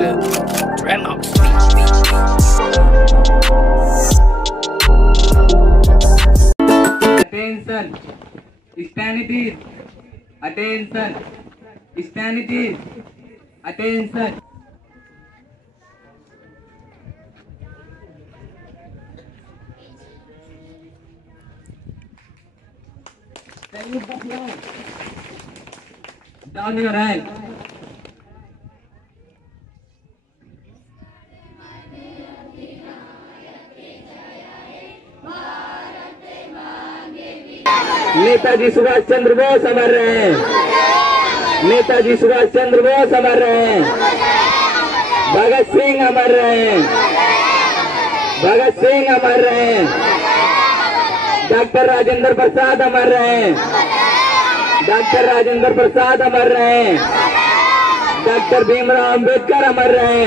shit. Dreadlocks. Attention. Stand it is. Attention. Stand it is. Attention. Down your hand. Netaji Subhash Chandra Bose अमर रहे। नेताजी सुभाष चंद्र बोस अमर रहे। भगत सिंह अमर रहे। भगत सिंह अमर रहे। Doctor Rajendra Prasad अमर रहे। डॉक्टर राजेंद्र प्रसाद अमर रहे। डॉक्टर भीमराव अंबेडकर अमर रहे।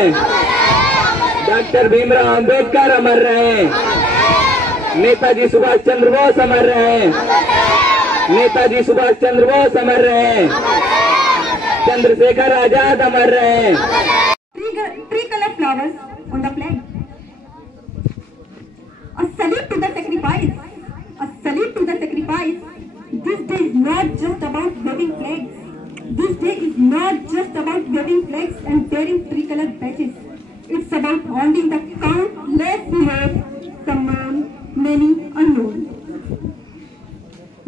डॉक्टर भीमराव अंबेडकर अमर रहे। नेताजी सुभाष चंद्र बोस अमर रहे। नेताजी सुभाष चंद्र बोस अमर रहे। चंद्रशेखर आजाद अमर रहे। Three color flowers on the flag. A salute to the sacrifice. A salute to the sacrifice. This day is not just about waving flags. This day is not just about waving flags and wearing three-colored badges. It's about honoring the countless heroes, some known, many unknown.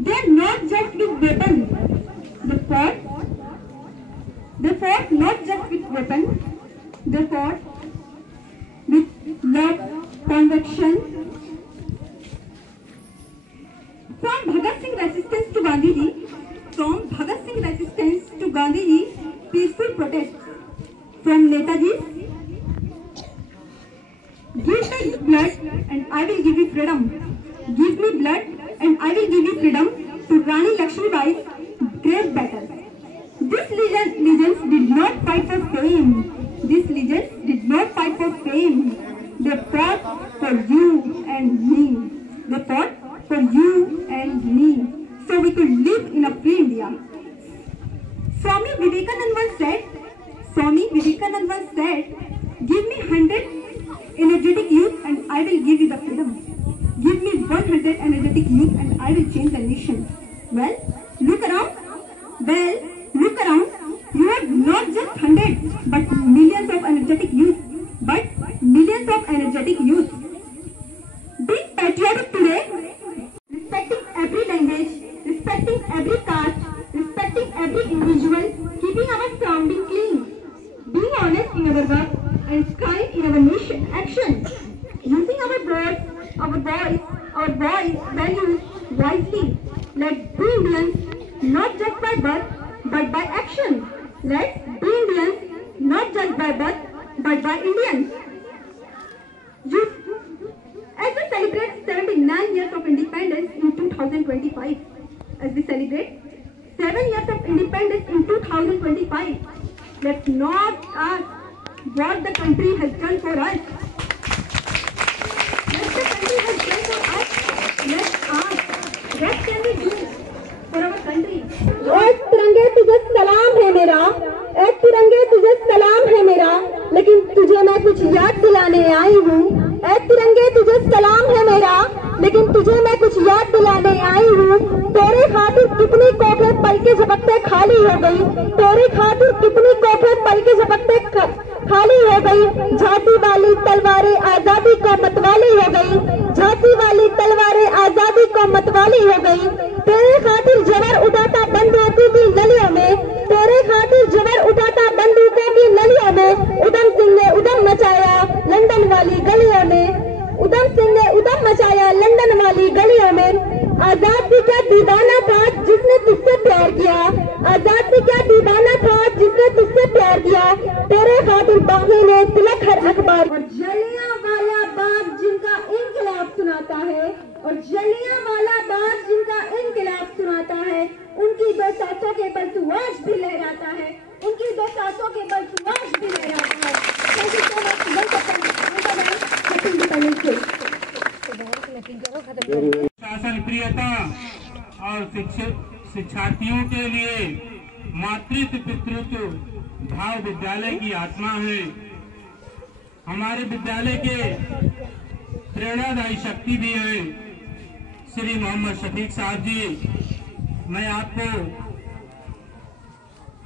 They're not just with weapons. They fought not just with weapons. They fought with love, conviction. From Bhagat Singh resistance to Gandhiji, from Bhagat Singh resistance to Gandhiji, peaceful protest. From Netaji, give me blood and I will give you freedom. Give me blood and I will give you freedom. To Rani Lakshmibai's great battle. These legends did not fight for fame. These legends did not fight for fame. They fought for you and me. They fought for you and me, so we could live in a free India. Swami Vivekananda once said, give me 100 energetic youth and I will give you the freedom. Give me 100 energetic youth and I will change the nation. Well, look around. You have not just 100 but millions of energetic youth. Being patriotic today, respecting every language, respecting every caste, respecting every individual, keeping our surrounding clean, being honest in our work and kind in our nation action, using our words, our voice, values wisely. Let's be Indians, not just by birth, but by action. Let's be Indians, not just by birth, but by Indians. As we celebrate 79 years of independence in 2025, let's not ask what the country has done for us. Let's ask what can we do for our country. एक तिरंगे तुझे सलाम है मेरा, एक तिरंगे तुझे सलाम है मेरा, लेकिन तुझे मैं कुछ याद दिलाने आई हूँ। एक तिरंगे तुझे सलाम है मेरा, लेकिन तुझे मैं कुछ याद दिलाने आई हूँ। तेरे खातिर कितनी कोठे पल के झपकते खाली हो गई। तेरे खातिर कितनी कोठे पल के झपकते खाली हो गई। झांसी वाली तलवारें आजादी को मतवाली हो गई। झांसी वाली तलवारें आजादी को मतवाली हो गई। तेरे खातिर जबर उठाता बंदूकों की नलियों में, तेरे खातिर जबर उठाता बंदूकों की नलियों में। उधम सिंह ने उधम मचाया लंदन वाली गलियों में। उधम सिंह ने उधम मचाया लंदन वाली गलियों में। आजाद भी क्या दीवाना था जिसने तुझसे प्यार किया। आजाद भी क्या दीवाना था जिसने तुझसे प्यार किया। तेरे खातिर बागी ने तिलक हर अखबार। और जलियांवाला बाग जिनका इनकलाब सुनाता है, और जलियांवाला बाग जिनका इनकलाब सुनाता है, उनकी दो सांसों के बल तू आज भी लहराता है। उनकी दो सांसों के बल तू आज भी लहराता है। शासन प्रियता और शिक्षार्थियों के लिए मातृत्व पितृत्व भाव विद्यालय की आत्मा है। हमारे विद्यालय के प्रेरणादायी शक्ति भी हैं श्री मोहम्मद शफीक साहब जी। मैं आपको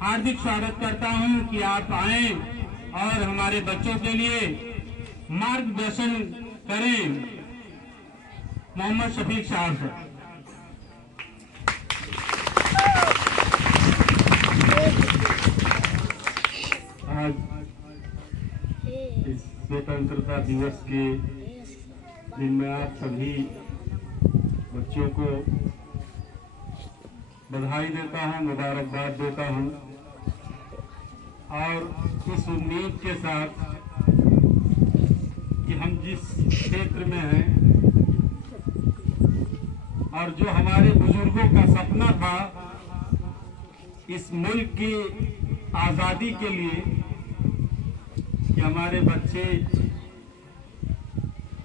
हार्दिक स्वागत करता हूं कि आप आए और हमारे बच्चों के लिए मार्गदर्शन करें। मोहम्मद शफीक साहब आज इस स्वतंत्रता दिवस के दिन में आप सभी बच्चों को बधाई देता हूं, मुबारकबाद देता हूं और इस उम्मीद के साथ कि हम जिस क्षेत्र में हैं और जो हमारे बुजुर्गों का सपना था इस मुल्क की आज़ादी के लिए कि हमारे बच्चे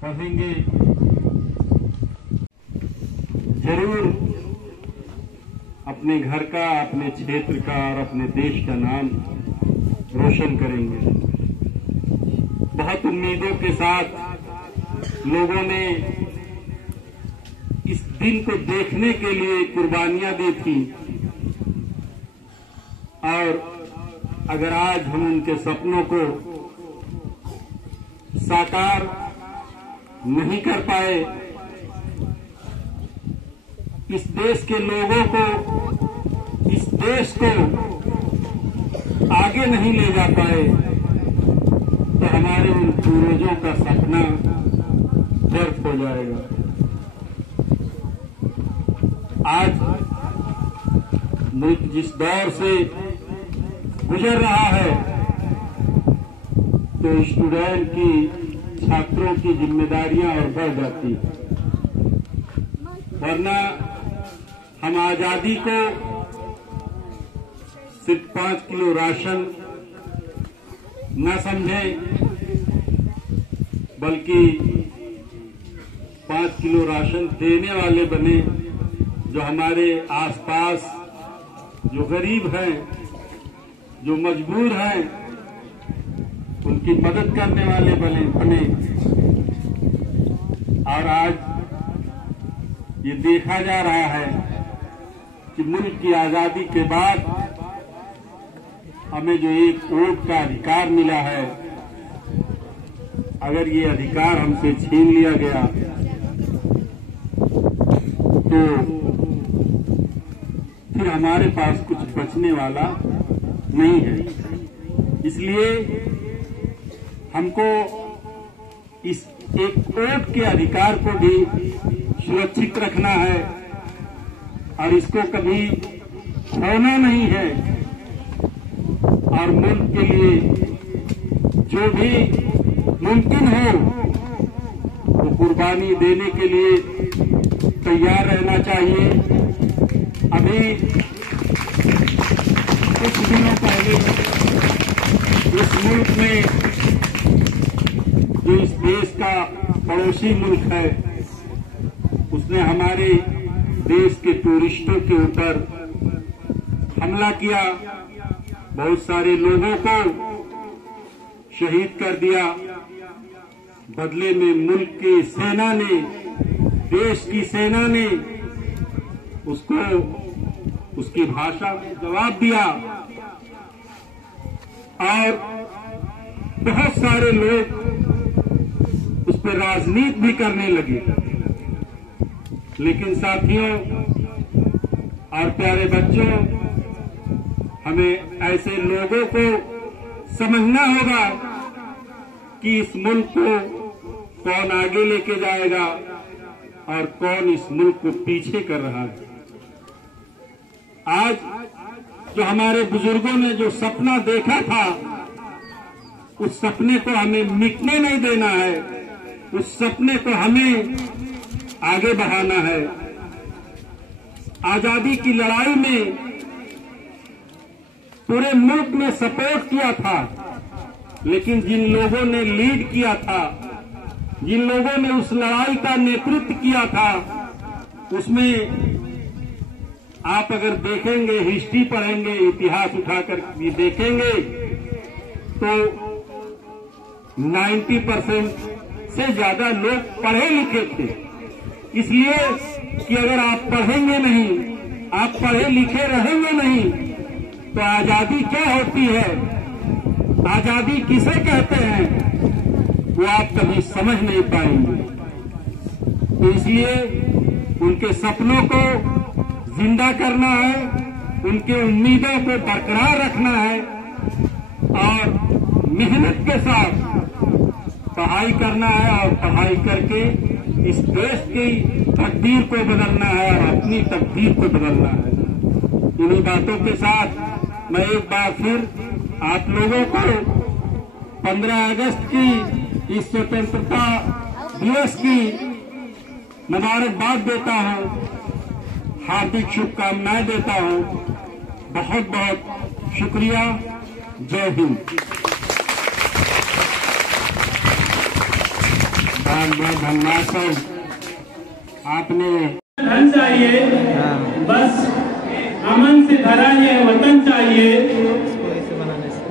पढ़ेंगे, जरूर अपने घर का, अपने क्षेत्र का और अपने देश का नाम रोशन करेंगे। बहुत उम्मीदों के साथ लोगों ने इस दिन को देखने के लिए कुर्बानियां दी थी और अगर आज हम उनके सपनों को साकार नहीं कर पाए, इस देश के लोगों को, इस देश को आगे नहीं ले जा पाए, तो हमारे उन पूर्वजों का सपना व्यर्थ हो जाएगा। आज मुल्क जिस दौर से गुजर रहा है तो स्टूडेंट की, छात्रों की जिम्मेदारियां और बढ़ जाती है, वरना हम आजादी को सिर्फ 5 किलो राशन न समझें, बल्कि 5 किलो राशन देने वाले बने, जो हमारे आसपास जो गरीब हैं, जो मजबूर हैं, उनकी मदद करने वाले बने। और आज ये देखा जा रहा है कि मुल्क की आजादी के बाद हमें जो एक वोट का अधिकार मिला है, अगर ये अधिकार हमसे छीन लिया गया तो फिर हमारे पास कुछ बचने वाला नहीं है। इसलिए हमको इस एक वोट के अधिकार को भी सुरक्षित रखना है और इसको कभी खोना नहीं है, और मुल्क के लिए जो भी मुमकिन हो वो कुर्बानी देने के लिए तैयार रहना चाहिए। अभी कुछ दिनों पहले इस मुल्क में, जो इस देश का पड़ोसी मुल्क है, उसने हमारे देश के टूरिस्टों के ऊपर हमला किया, बहुत सारे लोगों को शहीद कर दिया। बदले में मुल्क की सेना ने, देश की सेना ने उसको उसकी भाषा में जवाब दिया और बहुत सारे लोग उस पर राजनीति भी करने लगे। लेकिन साथियों और प्यारे बच्चों, हमें ऐसे लोगों को समझना होगा कि इस मुल्क को कौन आगे लेके जाएगा और कौन इस मुल्क को पीछे कर रहा है। आज जो हमारे बुजुर्गों ने जो सपना देखा था, उस सपने को हमें मिटने नहीं देना है, उस सपने को हमें आगे बढ़ाना है। आजादी की लड़ाई में पूरे मुल्क ने सपोर्ट किया था, लेकिन जिन लोगों ने लीड किया था, जिन लोगों ने उस लड़ाई का नेतृत्व किया था, उसमें आप अगर देखेंगे, हिस्ट्री पढ़ेंगे, इतिहास उठाकर भी देखेंगे, तो 90% से ज्यादा लोग पढ़े लिखे थे। इसलिए कि अगर आप पढ़ेंगे नहीं, आप पढ़े लिखे रहेंगे नहीं, तो आजादी क्या होती है, आजादी किसे कहते हैं, वो आप कभी समझ नहीं पाएंगे। तो इसलिए उनके सपनों को जिंदा करना है, उनके उम्मीदों को बरकरार रखना है और मेहनत के साथ पढ़ाई करना है और पढ़ाई करके इस देश की तकदीर को बदलना है और अपनी तकदीर को बदलना है। इन्हीं बातों के साथ मैं एक बार फिर आप लोगों को 15 अगस्त की इस स्वतंत्रता दिवस की मुबारकबाद देता हूं, हार्दिक शुभकामनाएं देता हूं। बहुत बहुत शुक्रिया। जय हिंद। बहुत बहुत धन्यवाद सर, आपने धन चाहिए, बस अमन से भरा ये वतन चाहिए।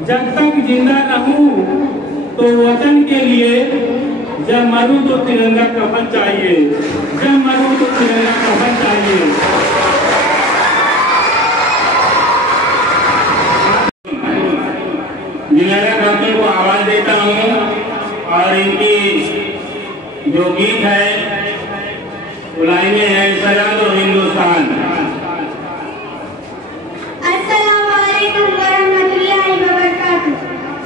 जब तक जिंदा रहूं तो वतन के लिए, जब मरूं तो तिरंगा कफन चाहिए, जब मरूं तो तिरंगा कफन चाहिए। जिलारा बाकी को आवाज देता हूं और इनकी जो गीत है लाइनें हैं, सजा दो हिंदुस्तान। अस्सलाम वालेकुम वरहमतुल्लाहि वबरकातुहू।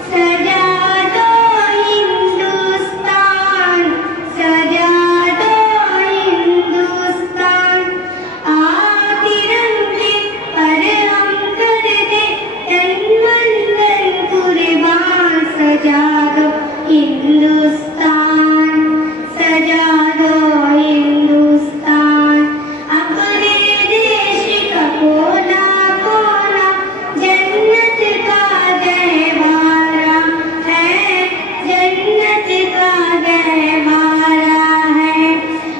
सजा दो हिंदुस्तान, सजा दो हिंदुस्तान, तिरंगे पर हम कर दे तन मन धन कुर्बान। सजा दो हिंदुस्तान, सजा दो हिंदुस्तान, अपने देश का कोना कोना जन्नत का गहवारा है, जन्नत का गहवारा है।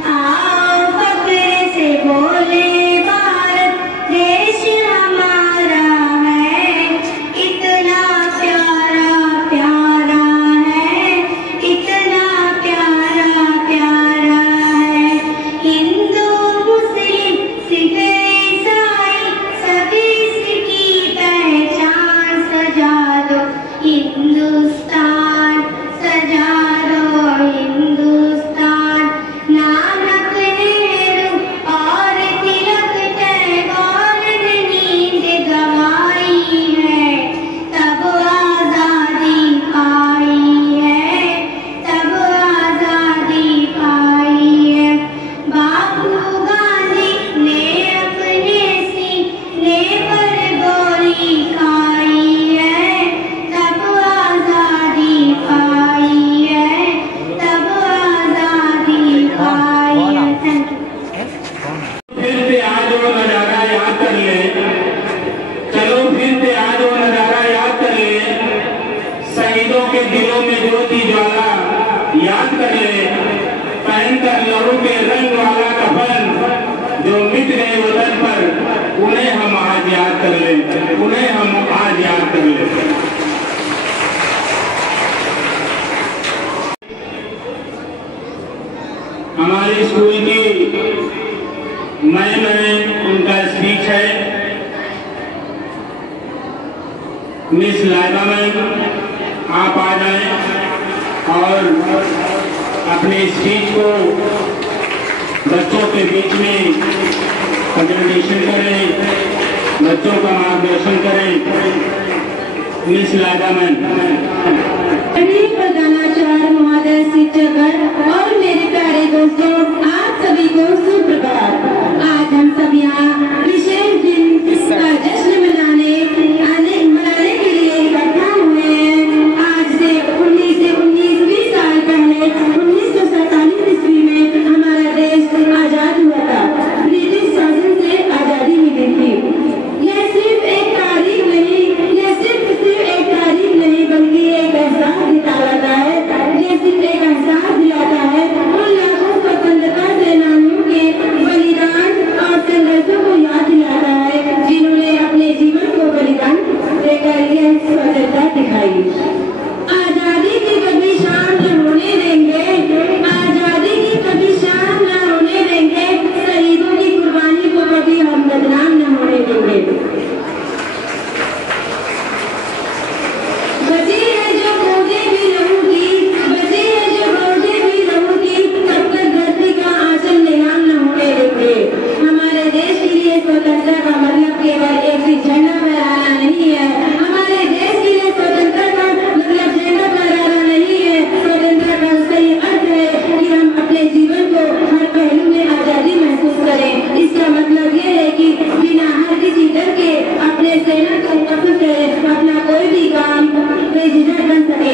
आओ फख्र से बोले भारत देश हमारा है, इतना प्यारा प्यारा है, इतना प्यारा प्यारा है। हिंदू मुस्लिम सिख ईसाई सभी इसकी पहचान। सजा दो हिंदुस्तान, सजा दो हिंदुस्तान, नानक नेहरू और तिलक टैगोर ने नींद गंवाई है, तब आजादी पाई है, तब आजादी पाई है। बापू गांधी ने अपने सीने पर गोली खाई है, तब आजादी पाई है, तब आजादी पाई है। Thank you. फिर से आज वो नजारा याद कर ले, चलो फिर से आज वो नजारा याद कर ले। शहीदों के दिलों में ज्योति ज्वाला याद कर ले। पहनकर लहू के रंग वाला कफन जो मिट गए वतन पर, उन्हें हम आज याद कर ले, उन्हें हम आज याद कर ले। हमारे स्कूल की मैम में उनका स्पीच है। मिस लाइबा मैम, आप आ जाएं और अपने स्पीच को बच्चों के बीच में प्रेजेंटेशन करें, बच्चों का मार्गदर्शन करें। Miss Laiba ma'am. प्रधानाचार्य महोदय, शिक्षकगण और मेरे प्यारे दोस्तों, आप सभी को सुप्रभात। आज हम सब यहाँ विशेष दिन का जश्न मनाने के लिए इकट्ठा हुए हैं। आज से 19 साल पहले 1947 ईस्वी में हमारा देश आजाद हुआ था, ब्रिटिश शासन से आजादी मिली थी। यह सिर्फ एक तारीख नहीं, यह सिर्फ एक तारीख नहीं, बल्कि एक एहसास दिलाता है, ये सिर्फ एक एहसास दिलाता है उन लाखों स्वतंत्रता सेनानियों के इसका मतलब ये है कि बिना हर किसी डर के अपने सेना को पसंद करे, अपना कोई भी काम बेझिझक बन सके।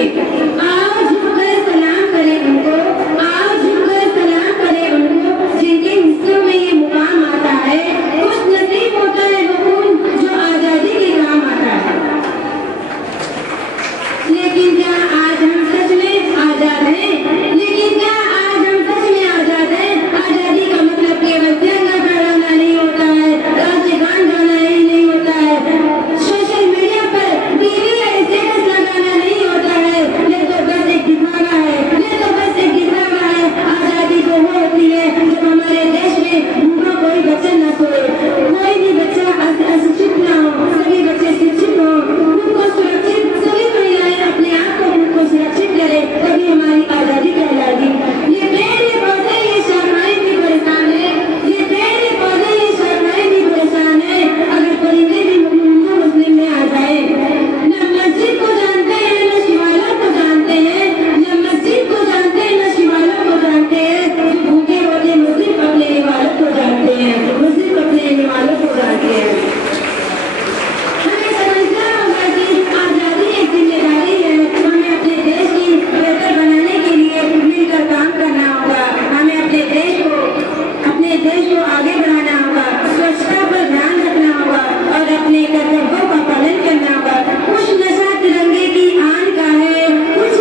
आओ झुककर सलाम करें उनको, आओ झुककर सलाम करें उनको जिनके हिस्सों में ये मुकाम आता है। खुश नसीब होता है वो खून जो आजादी के काम आता है। लेकिन क्या आज हम सच में आजाद हैं? लेकिन क्या आज हम सच में आजाद हैं? आजादी का मतलब केवल तिरंगा फहराना नहीं होता है, राष्ट्रगान गाना ही नहीं होता है, सोशल मीडिया पर टीवी या स्टेटस लगाना नहीं होता है। ये तो बस एक दिखावा है, ये तो बस एक दिखावा है। आजादी तो वो होती है जब हमारे देश में भूखा कोई बच्चा न सोए, कोई भी बच्चा अशिक्षित न हो, सभी बच्चे शिक्षित हो, उनको सुरक्षित, सभी महिलाएं अपने आप को उनको सुरक्षित करे, तभी हमारी आजादी कहलाएगी। ये पेड़ ये पौधे ये शाखाएं भी परेशान है, ये पेड़ ये पौधे ये शाखाएं भी परेशान है। अगर परिंदे भी हिंदू मुस्लिम में आ जाए, न मस्जिद को जानते हैं न शिवालयों को जानते हैं, न मस्जिद को जानते हैं न शिवालयों को जानते हैं। भूखे होते मुस्लिम अपने इबादत को जानते हैं, मुस्लिम अपने इबादत को जानते हैं। हमें समझना होगा कि आजादी एक जिम्मेदारी है। हमें अपने देश की बेहतर बनाने के लिए मिलकर काम करना होगा। हमें अपने देश को आगे बढ़ाना होगा, स्वच्छता पर ध्यान रखना होगा और अपने कर्तव्यों का पालन करना होगा। कुछ नशा तिरंगे की आन का है, कुछ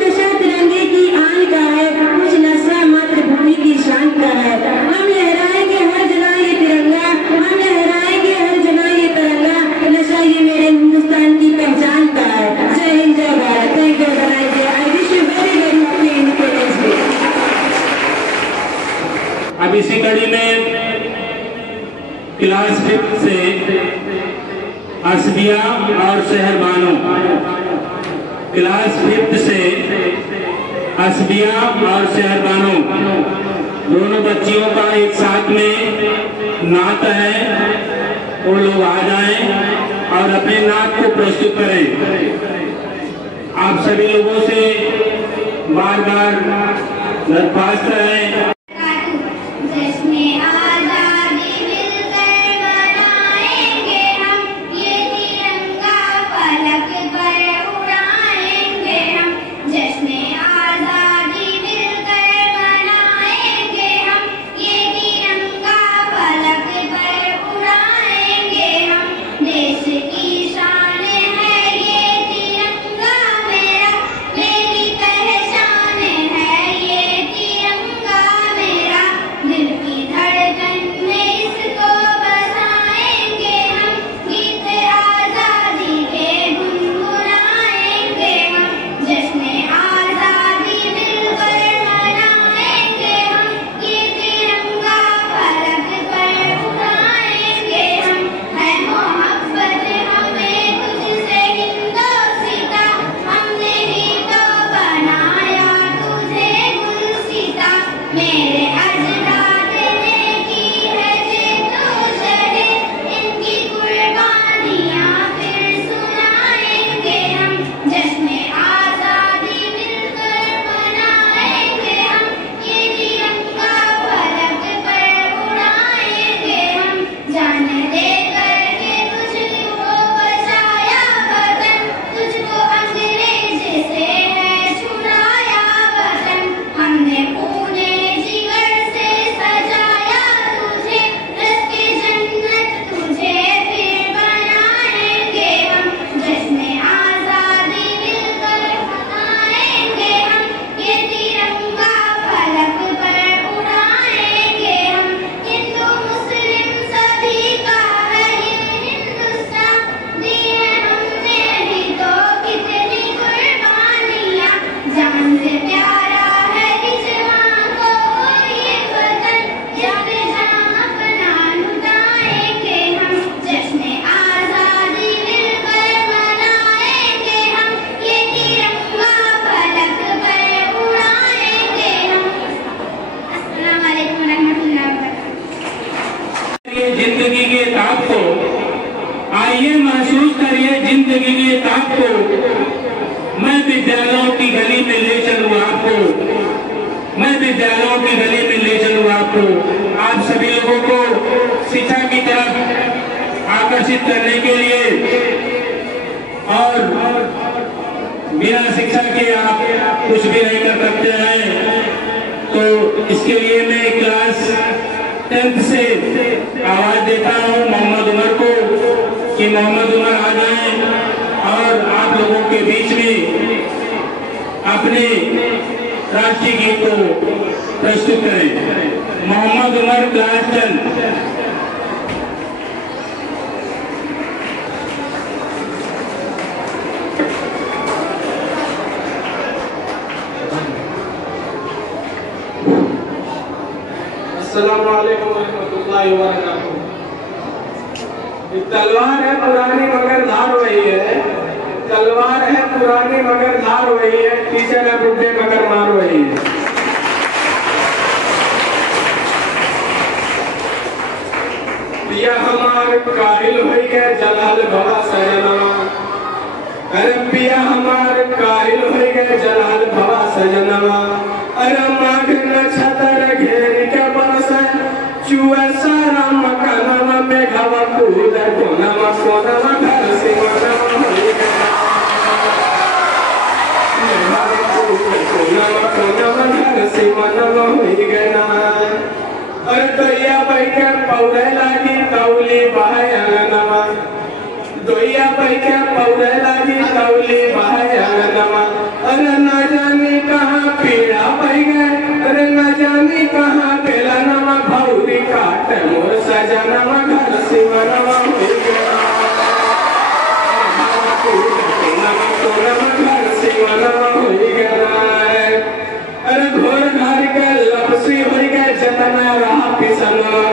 नशा तिरंगे की आन का है, कुछ नशा मातृभूमि की शान का है। हम लहराएंगे हर जगह ये तिरंगा, हम लहराएंगे हर जगह ये तिरंगा। नशा ये मेरे हिंदुस्तान की पहचान का है। जय हिंद जय Bharat. Thank you. I wish you very very happy independence day. अब इसी कड़ी में क्लास 5 से असबिया और शहरबानो, क्लास 5 से असबिया और शहरबानो दोनों बच्चियों का एक साथ में नात है। वो लोग आ जाएं और अपने नात को प्रस्तुत करें। आप सभी लोगों से बार बार दरख्वास्त है। जिसमें आजादी मिलकर बनाएंगे हम, ये तिरंगा फलक पर उड़ाएंगे हम। जिसमें आजादी मिलकर बनाएंगे हम, ये तिरंगा फलक पर उड़ाएंगे हम। देश की शान है ये तिरंगा मेरा, मेरी पहचान है ये तिरंगा मेरा। दिल की धड़कन में इसको बसाएंगे हम, गीत आजादी के गुनगुनाएंगे हम। जिसमें आजादी मिलकर मनाएंगे हम, ये तिरंगा फलक पर उड़ाएंगे हम। है मोहब्बत हमें तुझसे हिंदोस्तां, हमने ही तो बनाया तुझे गुलसिता। मेरे अजदाद ने की है जिद्दोजहद, इनकी कुर्बानियां फिर सुनाएंगे हम। जिसमें आजादी मिलकर मनाएंगे हम, ये तिरंगा फलक पर उड़ाएंगे हम। जान दे करके तुझको बचाया वतन, तुझको अंग्रेज से है छुड़ाया वतन। हमने पूरे जिगर से सजाया तुझे, रस्ते जन्नत तुझे फिर बनाएंगे हम। जिसमें आजादी मिलकर मनाएंगे हम, ये तिरंगा फलक पर उड़ाएंगे हम। हिंदू मुस्लिम सभी का है हिंदुस्तान, दी है हमने भी तो कितनी कुर्बानियां। जान से प्यारा है रिजवां को ये वतन, जब जहां अपना लुटाएंगे हम। जिसमें आजादी मिलकर मनाएंगे हम, ये तिरंगा फलक पर उड़ाएंगे हम। अस्सलाम वालेकुम रहमतुल्लाहि व बरकातहू। ये जिंदगी के ताप को, आइए महसूस करिए जिंदगी के ताप को। मैं विद्यालयों की गली में ले चलूं आपको, मैं विद्यालयों की गली में ले चलूं आपको। आप सभी लोगों को शिक्षित करने के लिए और बिना शिक्षा के आप कुछ भी नहीं कर सकते हैं। तो इसके लिए मैं क्लास 10th से आवाज देता हूँ मोहम्मद उमर को कि मोहम्मद उमर आ जाएं और आप लोगों के बीच में अपने राष्ट्रीय गीत को प्रस्तुत करें। मोहम्मद उमर क्लास 10। अस्सलामुअलैकुम रहमतुल्लाहि व बरकातुहू। तलवार है पुरानी मगर धार वही है, तलवार है पुरानी मगर धार वही है, टीचर है बुढ़े मगर मार वही है। पिया हमार काहिल हो गए जलाल भवा सजनवा, अरे पिया हमार काहिल हो गए जलाल भवा सजनवा। अरे माघ न छतर घेर के बरस चुआ सारा मकानवा में घावा कूद कोनवा कोनवा घर से मनवा हो गया, कोनवा कोनवा घर से मनवा हो गया। अरे दैया बैके पौधे लागी तौली बहाय अंगनवा, दोइया बैके पौधे लागी तौली बहाय अंगनवा। अरे न जानी कहाँ पीड़ा पै गए, अरे न जानी कहाँ बेलनवा भौरी काट मोर सजनवा घर सिमरवा हो गया, घर सिमरवा हो गया। अरे घोर घर के लपसी हो गए जतना रहा पिसनवा,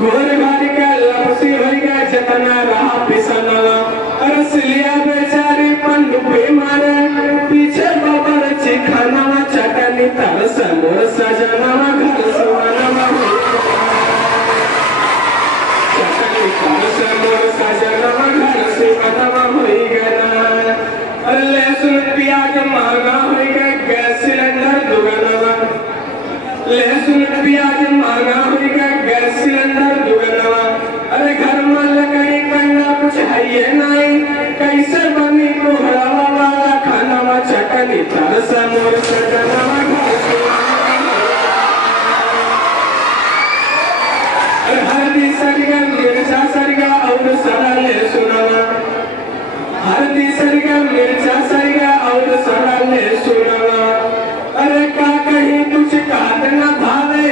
घोर घर के लपसी हो गए जतना रहा पिसनवा। अरे सिलिया बेचारी पंडुपी मारे पीछे बबर चिखनवा चटनी तरस मोर सजनवा घर सिमरवा हो गया, चटनी तरस मोर सजनवा घर सिमरवा हो गया। अरे लहसुन प्याज महंगा हो गया गैस सिलेंडर दुगनवा, लहसुन प्याज महंगा हो गया गैस सिलेंडर दुगनवा। अरे घर में लकड़ी कंडा कुछ है ये नहीं, कैसे बनी कोहरावा वाला खानावा चटनी तरस मोर सजनवा घर सिमरवा। अरे हल्दी सरगा मिर्चा सरगा और सड़ा लहसुनवा, हल्दी सरगा मिर्चा सरगा और सड़ा लहसुनवा। अरे का कहीं कुछ काट न भावे,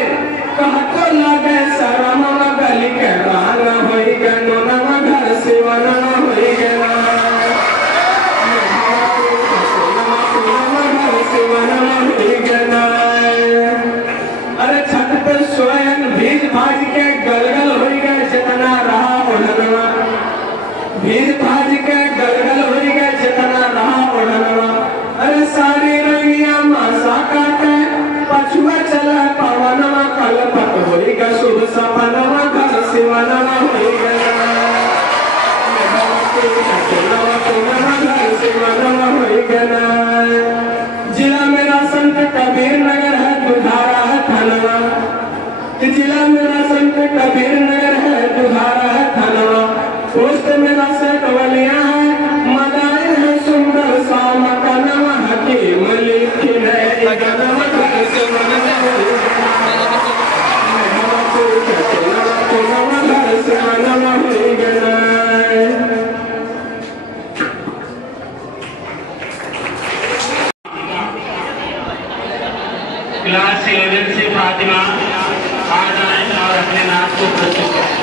कहा तो लगे शरमवा गली के राना होई गनवा घर सिमरवा हो गया, घर सिमरवा हो गया। अरे छत पे सोयन भीज भाज के गलगल हो गया जितना रहा ओढ़नवा, भीज भाज के गलगल हो गया जितना रहा ओढ़नवा। अरे सारी रंगिया मासा काटे पछुआ चला पवनवा कलपत होइगा शुभ सपनवा घर सिमरवा हो गया, घर सिमरवा हो गया। जिला मेरा संत कबीर नगर है दुधारा है थानवा, जिला मेरा संत कबीर नगर है दुधारा है थानवा। पोस्ट मेरा से कवलियां है मदाइन है सुंदर सा मकानवा हकीम लिखी है गनवा घर सिमरवा हो गया, घर सिमरवा हो गया। क्लास 11 से फातिमा आ जाएं और अपने नाम को प्रस्तुत करें।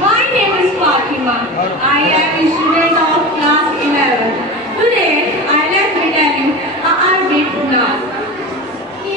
My name is Fatima. I am a student of class 11. Today, let me tell you a Arabic now.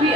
We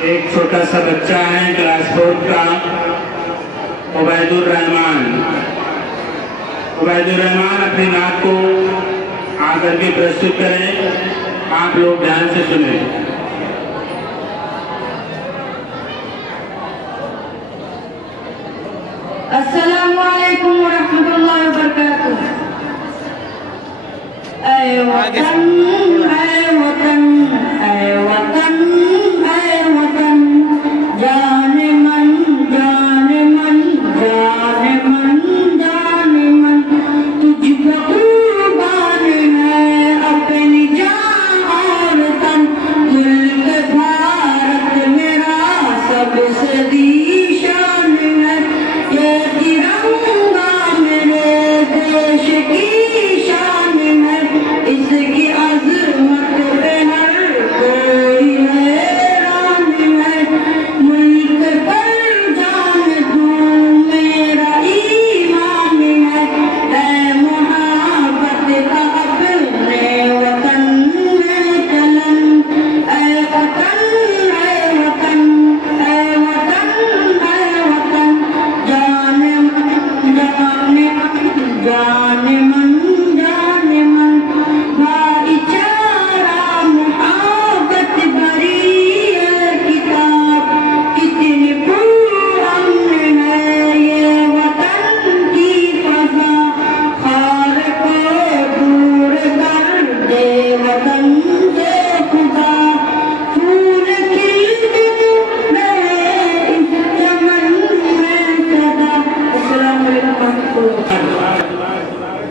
एक छोटा सा बच्चा है क्लास 4 का उबैदुर रहमान अपनी नात को आकर के प्रस्तुत करें। आप लोग ध्यान से सुने। अस्सलामु अलैकुम वरहमतुल्लाहि वबरकातुह। ऐ वतन ऐ वतन ऐ वतन ऐ वतन, जाने मन जाने मन जाने मन जाने मन, तुझ पे कुर्बान है अपनी जान और तन। मुल्क भारत मेरा सबसे दीशान है, ये तिरंगा मेरे देश की शान है। इसकी अज़मत पे हर कोई हैरान है, मुल्क पर जान दूं मेरा ईमान है। ऐ मोहब्बत का अपने वतन में चलन, ऐ वतन ऐ वतन ऐ वतन ऐ वतन, जाने मन जाने मन जाने मन जाने मन, भाईचारा मोहब्बत भरी है किताब, कितनी पुरअमन है ये वतन की फज़ा। खार को दूर कर दे वतन से खुदा, फूल खिलते रहे इस चमन में सदा। अस्सलाम वालेकुम।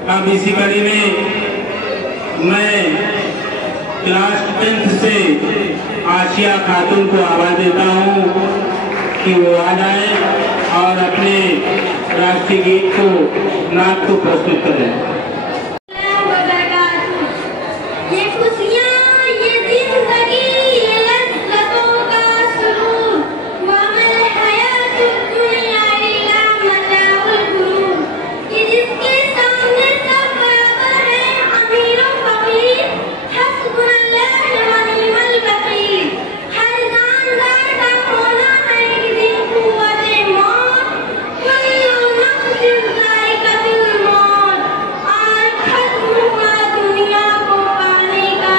अब इसी कड़ी में मैं क्लास 10th से आशिया खातून को आवाज देता हूँ कि वो आ जाए और अपने राष्ट्रीय गीत को नात को प्रस्तुत करें। ये खुशियाँ ये जिंदगी ये लज़्ज़तों का सुरूर, वमल हयातुद दुनिया इल्ला मताउल गुरूर। ये जिसके सामने सब बराबर है, अमीर और फकीर, हस्बुनल्लाह व निअमल वकील। हर जानदार का होना है एक दिन कुव्वते मौत, कुल्लु नफ्सिन ज़ाइक़तुल मौत। आज खत्म हुआ दुनिया को पाने का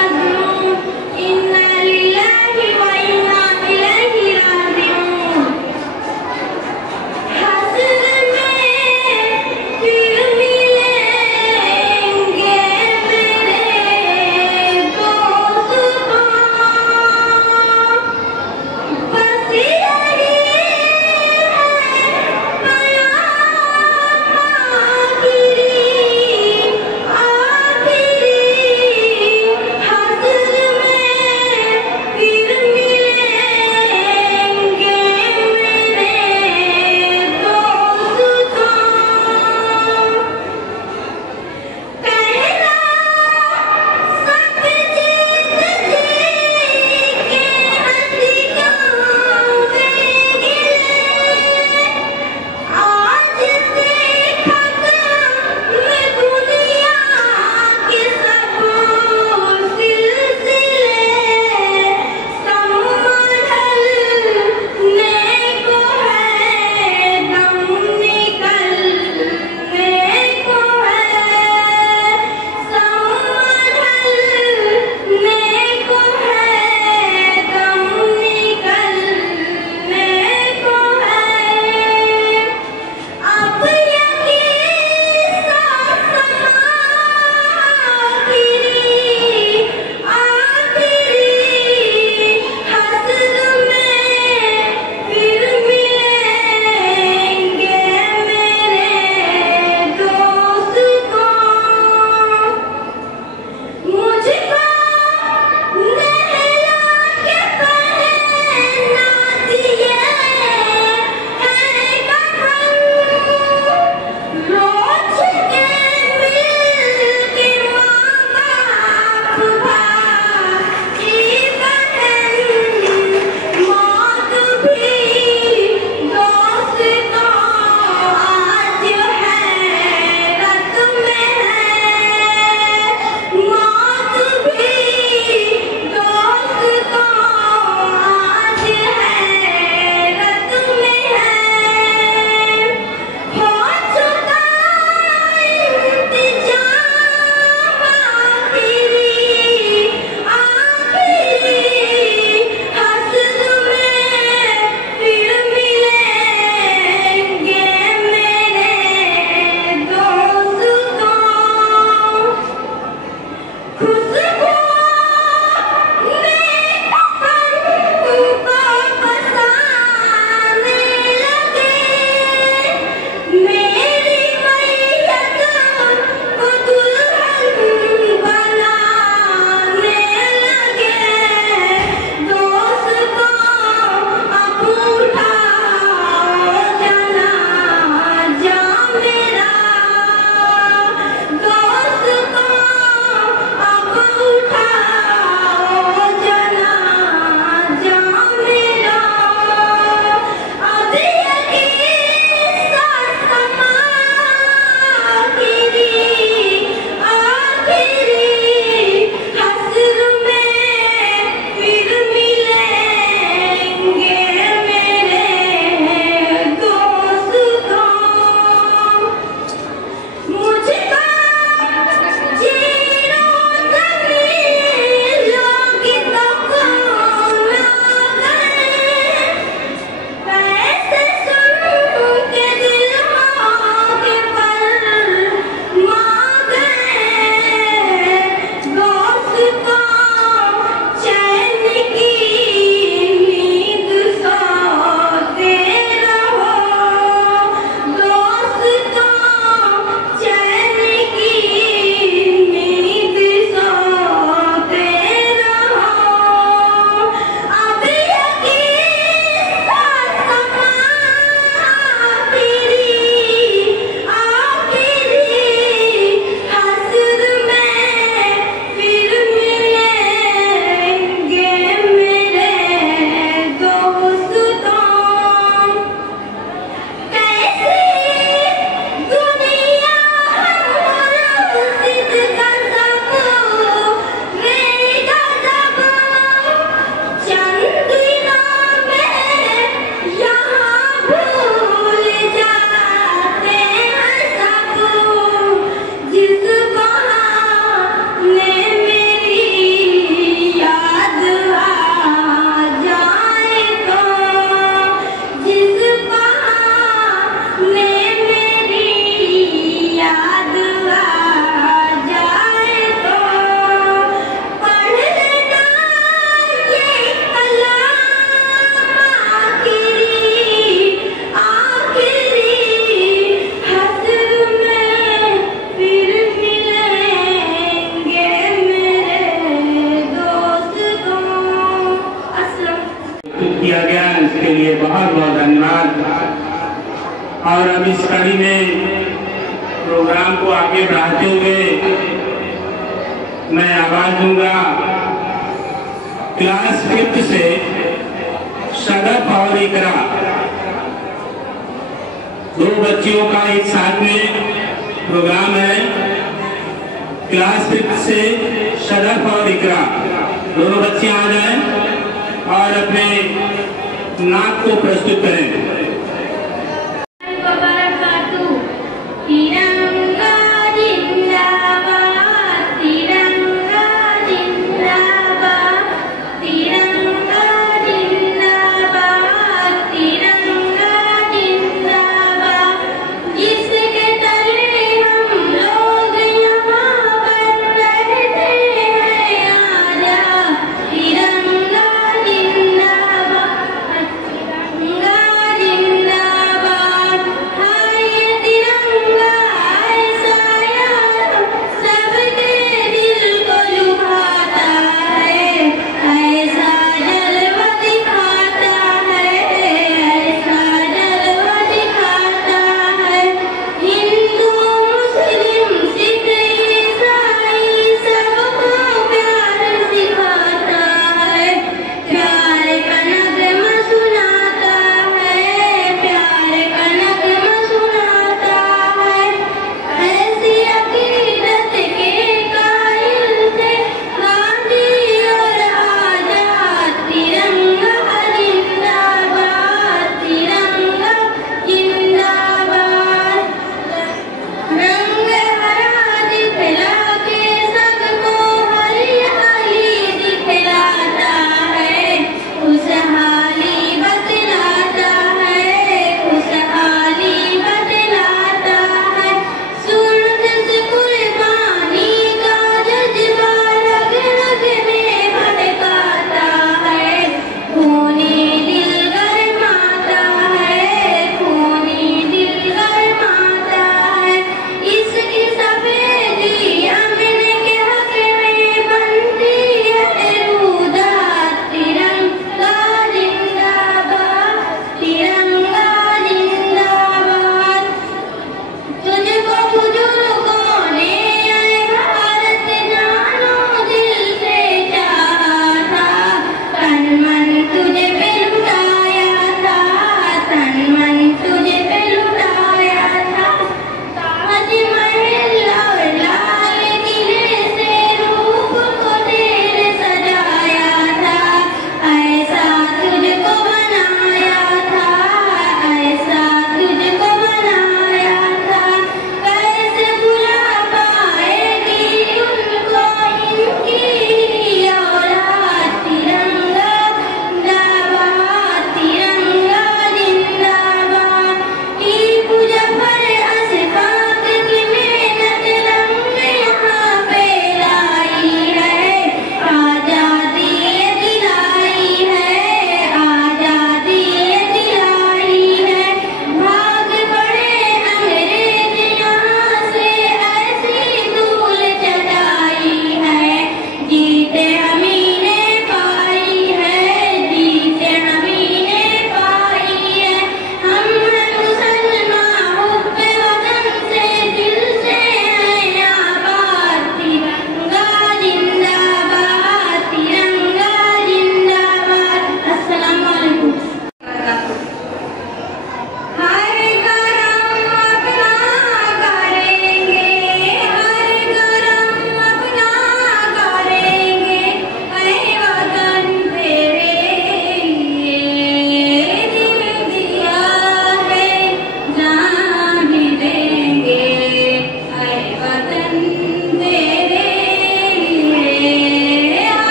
किया गया, इसके लिए बहुत बहुत धन्यवाद। और अब इस कड़ी में प्रोग्राम को आगे बढ़ाते हुए मैं आवाज दूंगा क्लास 5 से शगफ और इकरा, दो बच्चियों का एक साथ में प्रोग्राम है। क्लास 5 से शगफ और इकरा, दोनों बच्चियां आ जाएं और अपने नाक को प्रस्तुत करें। तिरंगा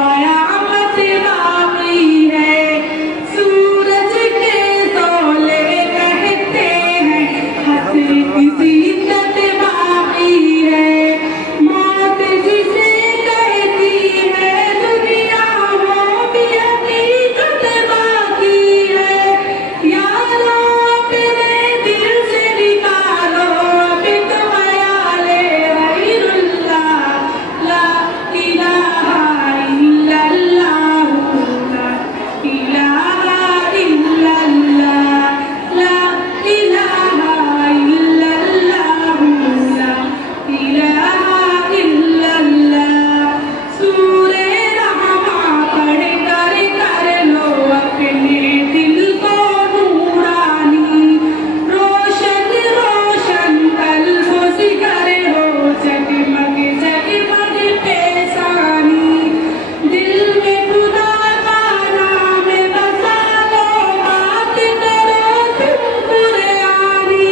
कयामत बाकी है। सूरज के तोले कहते हैं हंसी किसी तक बाकी है। मौत जिसे कहती है दुनिया वो भी हकीकत बाकी है। यारो अपने दिल से निकालो अभी तो ख्याले गैरुल्लाह ला इलाहा इल्लल्लाह ला इलाहा इल्लल्लाह ला इलाहा इल्लल्लाह ला इलाहा इल्लल्लाह। सूरे रहमा पढ़ कर लो अपने दिल को नूरानी। रोशन रोशन कल्बों से करे हो जगमग जगमग पेशानी। दिल में खुदा का नाम बसा लो बात करो तुम कुरानी।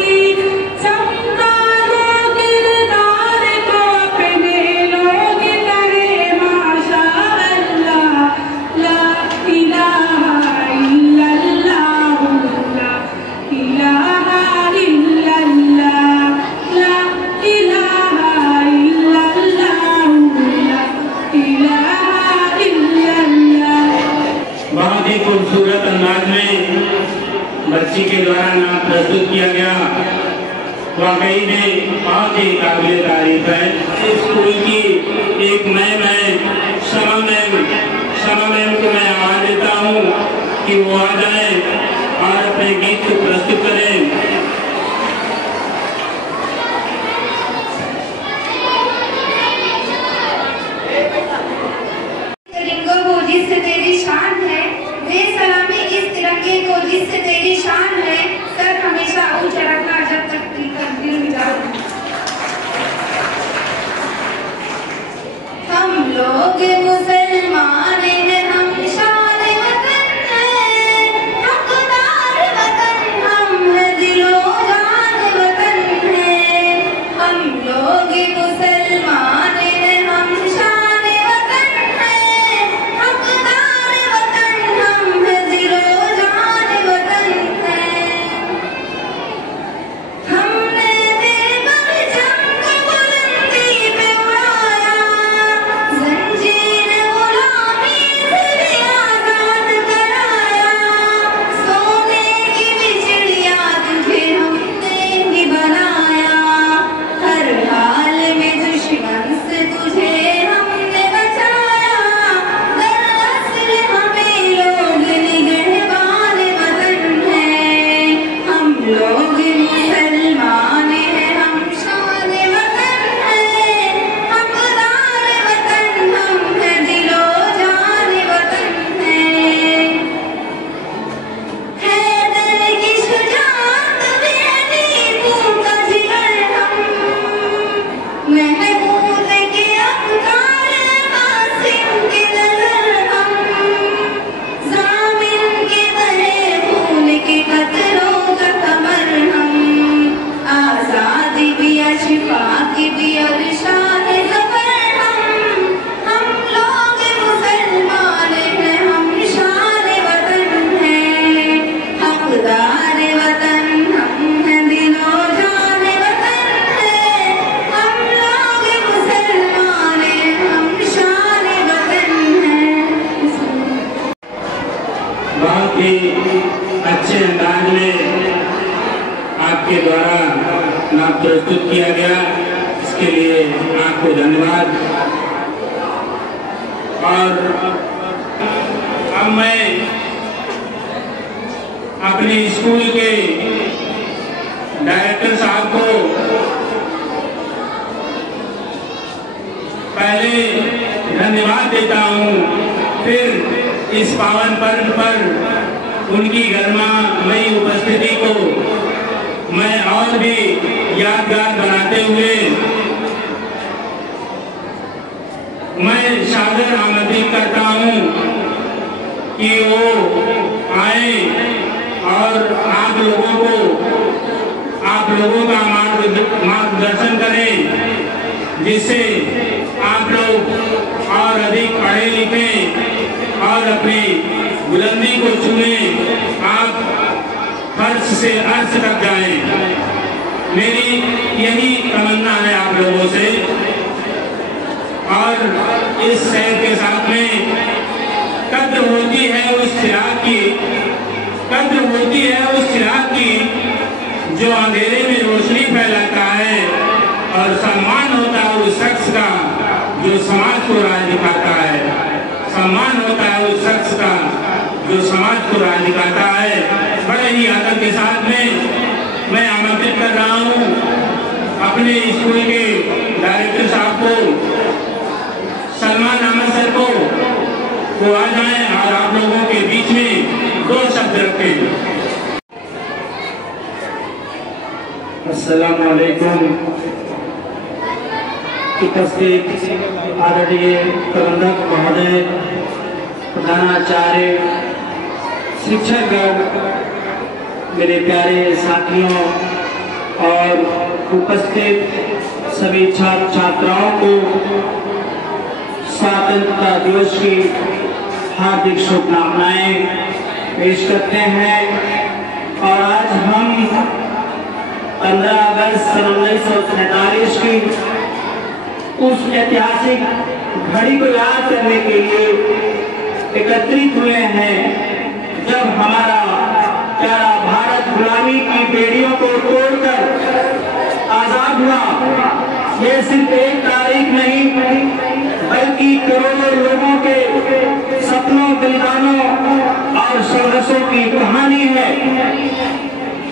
चमका लो किरदार को अपने लोग कहे माशा अल्लाह ला इलाहा इल्लल्लाह ला इलाहा इल्लल्लाह ला इलाहा इल्लल्लाह ला इलाहा इल्लल्लाह। बहुत ही खूबसूरत अंदाज में बच्ची के द्वारा नाम प्रस्तुत किया गया। वाकई में बहुत ही काबिल तारीफ है। इस स्कूल की एक मैम है शमा मैम को मैं आवाज देता हूँ कि वो आ जाए और अपने गीत को प्रस्तुत करें। तिरंगों को जिससे तेरी शान है, दे सलामी इस तिरंगे को जिससे तेरी शान है। सर हमेशा ऊंचा रखना जब तक दिल में जान है। हम लोग मुसलमान हैं, हम शान वतन हैं, हकदार वतन हम हैं, दिलो जान वतन हैं। हम लोग मुसलमान हैं, हम शान वतन हैं, हकदार वतन हम हैं, दिलो जान वतन हैं। हमने देवर जंग बुलंदी पे उड़ाया, जंजीर गुलामी से भी आजाद कराया। सोने की भी चिड़िया तुझे हमने ही बनाया, हर हाल में दुश्मन से तुझे हमने बचाया। दरअसल हमें लोग निगहबान वतन हैं, हम लोग मुसलमान हैं, हम शान वतन हैं, हकदार वतन हम हैं, दिलो जान वतन हैं। हैदर की शुजाअत बेनीतों का जिगर हम, महमूद के अफकार कासिम के नजर हम, ज़ामिन के बहे खून के कतरों का कमर हम। आज़ादी भी अशफा की भी और शान ज़फ़र हम लोग मुसलमान हैं, हम शान वतन हैं, हकदार वतन हम हैं, दिलो जान वतन हैं। हम लोग मुसलमान हैं, हम शान वतन हैं। बहुत ही अच्छे अंदाज में आपके द्वारा नाम प्रस्तुत किया गया, इसके लिए आपको धन्यवाद। और अब मैं अपने स्कूल के डायरेक्टर साहब को पहले धन्यवाद देता हूँ, फिर इस पावन पर्व पर उनकी गरिमामयी उपस्थिति को मैं और भी यादगार बनाते हुए मैं सादर आमंत्रित करता हूँ कि वो आए और आप लोगों का मार्गदर्शन करें, जिससे आप लोग और और अधिक पढ़े लिखे और अपनी बुलंदी को छूने, आप फर्श से अर्श तक जाएं। मेरी यही तमन्ना है आप लोगों से। और इस शहर के साथ में कद्र होती है उस चिराग की, कद्र होती है उस चिराग की जो अंधेरे में रोशनी फैलाता है, और सम्मान होता है उस शख्स का जो समाज को राह दिखाता है। सम्मान होता है उस शख्स का जो समाज को राह दिखाता है। बड़े ही आदर के साथ में मैं आमंत्रित कर रहा हूँ अपने स्कूल के डायरेक्टर साहब को, सलमान अहमद सर को, वो आ जाएं और आप लोगों के बीच में 2 शब्द रखें। अस्सलाम वालेकुम। उपस्थित आदरणीय प्रबंधक महोदय, प्रधानाचार्य, शिक्षकगण, मेरे प्यारे साथियों और उपस्थित सभी छात्र छात्राओं को स्वतंत्रता दिवस की हार्दिक शुभकामनाएं पेश करते हैं। और आज हम 15 अगस्त 1947 की उस ऐतिहासिक घड़ी को याद करने के लिए एकत्रित हुए हैं जब हमारा प्यारा भारत गुलामी की बेड़ियों को तोड़कर आजाद हुआ। ये सिर्फ एक तारीख नहीं बल्कि करोड़ों लोगों के सपनों, बलिदानों और संघर्षों की कहानी है।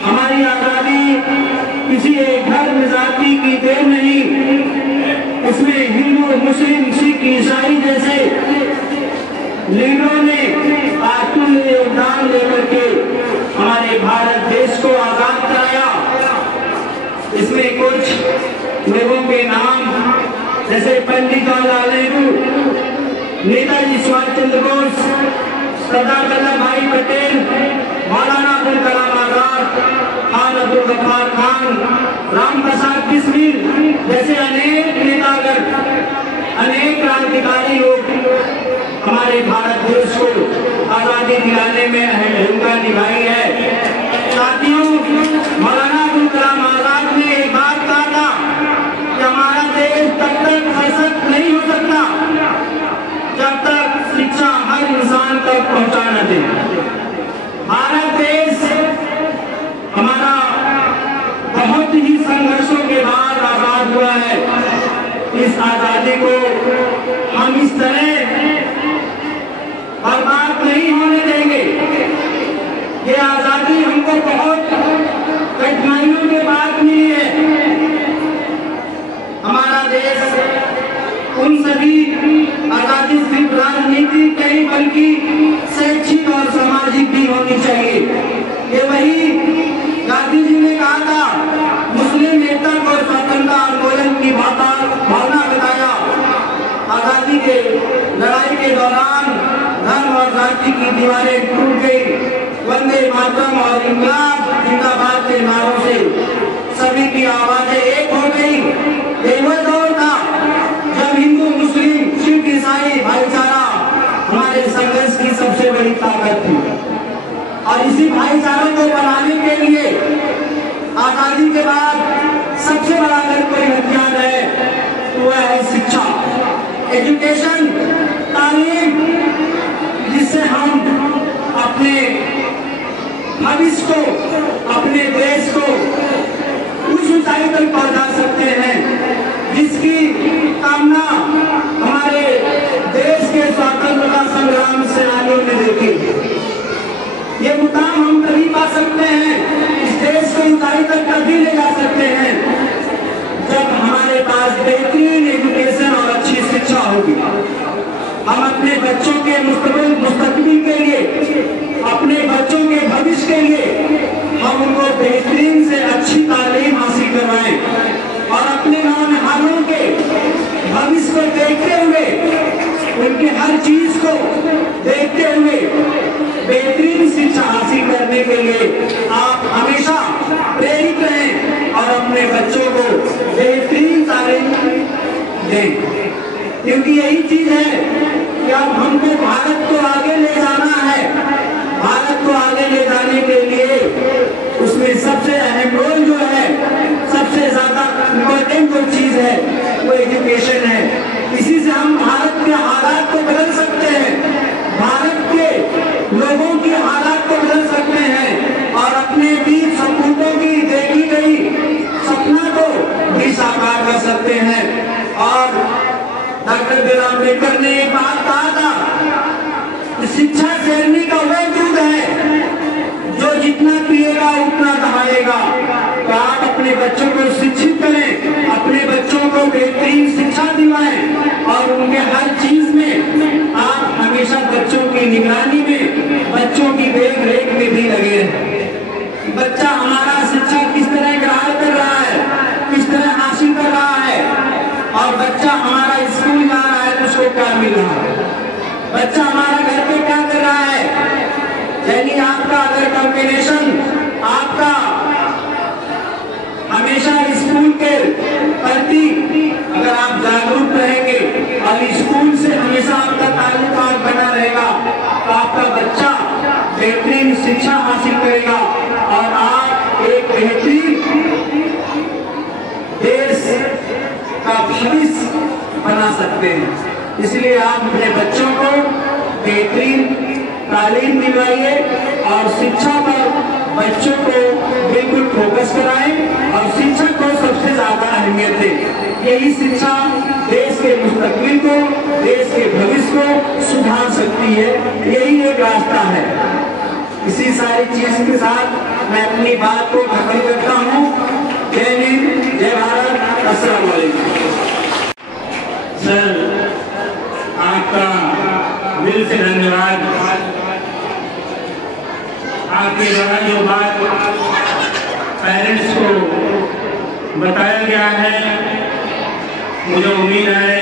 हमारी आजादी किसी एक धर्म जाति की देन नहीं, इसमें हिंदू, मुस्लिम, सिख, ईसाई जैसे लीडरों ने अतुल्य योगदान लेकर के हमारे भारत देश को आजाद कराया। इसमें कुछ लोगों के नाम जैसे पंडित जवाहरलाल नेहरू, नेताजी सुभाष चंद्र बोस, सरदार वल्लभ भाई पटेल, मौलाना अब्दुल कलाम आजाद, खान अब्दुल गफ्फार खान, राम प्रसाद बिस्मिल जैसे अनेक नेतागण, अनेक क्रांतिकारी लोग हमारे भारत देश को आजादी दिलाने में अहम भूमिका निभाई है। साथियों, मौलाना अब्दुल कलाम आजाद ने एक बात कहा था कि हमारा देश तब तक सशक्त नहीं हो सकता जब तक शिक्षा हर इंसान तक पहुंचा न दे। भारत देश हमारा बहुत ही संघर्षों के बाद आजाद हुआ है। इस आजादी को हम इस तरह बर्बाद नहीं होने देंगे। ये आजादी हमको बहुत कठिनाइयों के बाद मिली है। हमारा देश उन सभी आजादी सिर्फ राजनीतिक नहीं बल्कि शैक्षिक और सामाजिक भी होनी चाहिए। ये वही गांधी जी ने कहा था, मुस्लिम एकता और स्वतंत्रता आंदोलन की भावना बताया। आजादी के लड़ाई के दौरान धर्म और जाति की दीवारें टूट गई। वंदे मातरम और इंकलाब जिंदाबाद के नारों से सभी की आवाजें एक हो गई। ये वह दौर था जब हिंदू, मुस्लिम, सिख, ईसाई भाईचारा हमारे संघर्ष की सबसे बड़ी ताकत थी। और इसी भाईचारों को बनाने के लिए आजादी के बाद सबसे बड़ा अगर कोई हथियार है तो वह है शिक्षा, एजुकेशन, तालीम, जिससे हम अपने भविष्य को, अपने देश को उस ऊंचाई तक पहुंचा सकते हैं जिसकी कामना हमारे देश के स्वतंत्रता संग्राम सेनानियों ने देखी। ये मुकाम हम तभी पा सकते हैं, इस देश को ऊंचाई तक तभी ले जा सकते हैं जब हमारे पास बेहतरीन एजुकेशन और अच्छी शिक्षा होगी। हम अपने बच्चों के मुस्तकबिल के लिए, अपने बच्चों के भविष्य के लिए हम उनको बेहतरीन से अच्छी तालीम हासिल करवाएं और अपने नौजवानों के भविष्य को देखते हुए, उनके हर चीज को देखते हुए बेहतरीन शिक्षा हासिल करने के लिए आप हमेशा प्रेरित रहें और अपने बच्चों को बेहतरीन तालीम दें। क्योंकि यही चीज है कि अब हमको भारत को आगे ले जाना है। भारत को आगे ले जाने के लिए उसमें सबसे अहम रोल जो है, सबसे ज्यादा इम्पोर्टेंट जो चीज है वो एजुकेशन है। इसी से हम भारत के हालात को बदल सकते हैं, भारत के लोगों की हालात को बदल सकते हैं और अपने वीर सपूतों की देखी गई सपना को भी साकार कर सकते हैं। और डॉक्टर भीमराव अम्बेडकर ने एक बात कहा था कि शिक्षा शेरनी का वह दूध है जो जितना पिएगा उतना दहाएगा। तो आप अपने बच्चों को शिक्षित करें, अपने बच्चों को बेहतरीन शिक्षा दिलाएं और उनके हर चीज में आप हमेशा बच्चों की निगरानी में, बच्चों की देख रेख में भी लगे रहें। बच्चा हमारा शिक्षा किस तरह ग्रहण कर रहा है, किस तरह हासिल कर रहा है, और बच्चा हमारा स्कूल जा रहा है तो उसको क्या मिल रहा है, बच्चा हमारा घर पे क्या कर रहा है। यानी आपका अगर कॉम्बिनेशन आपका हमेशा स्कूल के प्रति अगर आप जागरूक रहेंगे और स्कूल से हमेशा आपका ताल्लुकात बना रहेगा तो आपका बच्चा बेहतरीन शिक्षा हासिल करेगा और आप एक बेहतरीन देश का भविष्य बना सकते हैं। इसलिए आप अपने बच्चों को बेहतरीन तालीम दिलवाइए और शिक्षा पर बच्चों को बिल्कुल फोकस कराएं और शिक्षा को सबसे ज्यादा अहमियत दें। यही शिक्षा देश के मुस्तकबिल को, देश के भविष्य को सुधार सकती है, यही एक रास्ता है। इसी सारी चीज के साथ मैं अपनी बात को खत्म करता हूँ। जय हिंद, जय भारत, अस्सलाम वालेकुम। सर, आपका दिल से धन्यवाद। आपके द्वारा जो बात पेरेंट्स को बताया गया है, मुझे उम्मीद है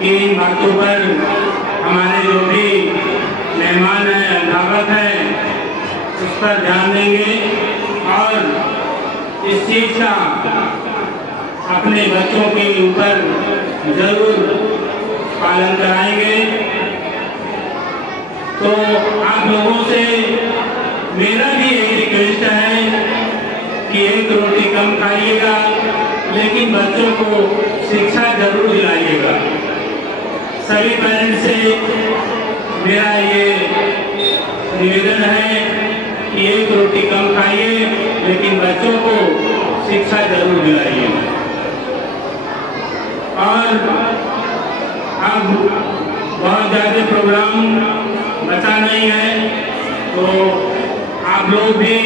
कि इन बातों पर हमारे जो भी मेहमान हैं, अभिभावक हैं, उस पर ध्यान देंगे और इस चीज का अपने बच्चों के ऊपर जरूर पालन कराएंगे। तो आप लोगों से मेरा भी एक रिक्वेस्ट है कि एक रोटी कम खाइएगा, लेकिन बच्चों को शिक्षा जरूर दिलाइएगा। सभी पेरेंट्स से मेरा ये निवेदन है कि एक रोटी कम खाइए, लेकिन बच्चों को शिक्षा जरूर दिलाइए। और अब बहुत ज़्यादा प्रोग्राम बचा नहीं है, तो आप लोग भी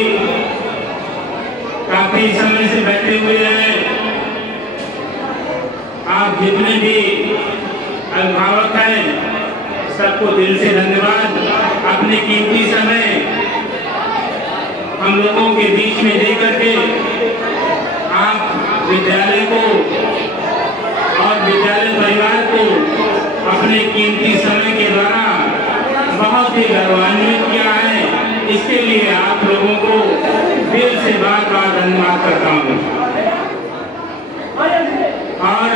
काफी समय से बैठे हुए हैं। आप जितने भी अभिभावक हैं, सबको दिल से धन्यवाद। अपने कीमती समय हम लोगों के बीच में दे करके आप विद्यालय को और विद्यालय परिवार को अपने कीमती समय के द्वारा बहुत ही गौरवान्वित किया है। इसके लिए आप लोगों को दिल से बार बार धन्यवाद करता हूँ। और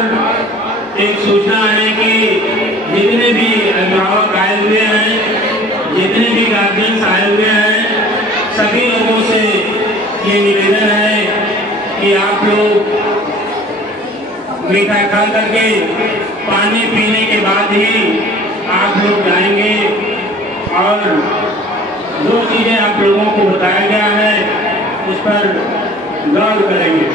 एक सूचना है कि जितने भी अभिभावक आए हुए हैं, जितने भी गार्जियंस आए हुए हैं, सभी लोगों से ये निवेदन है कि आप लोग मीठा खा करके पानी पीने के बाद ही आप लोग जाएंगे और जो चीजें आप लोगों को बताया गया है उस पर गौर करेंगे।